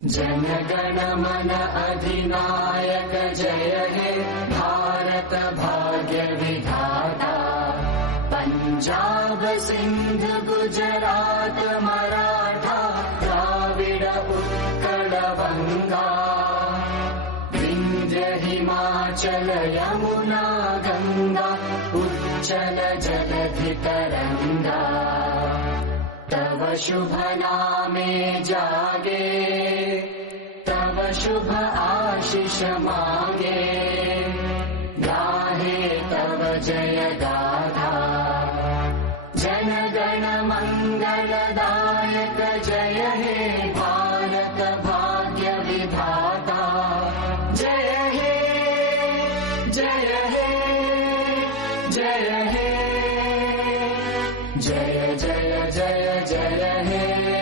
जनगण मन अधिनायक जय हे भारत भाग्य विधाता। पंजाब सिंध गुजरात मराठा द्राविड उत्कल बंगा। विंध्य हिमाचल यमुना गंगा उच्चल जलधि तरंगा। तव शुभ नामे जागे तव शुभ आशीष मांगे। गाहे तव जय गाथा जन गण मंगलदायक जय हे भारत भाग्य विधाता। जय हे जय हे जय हे जय जय जय जय हे।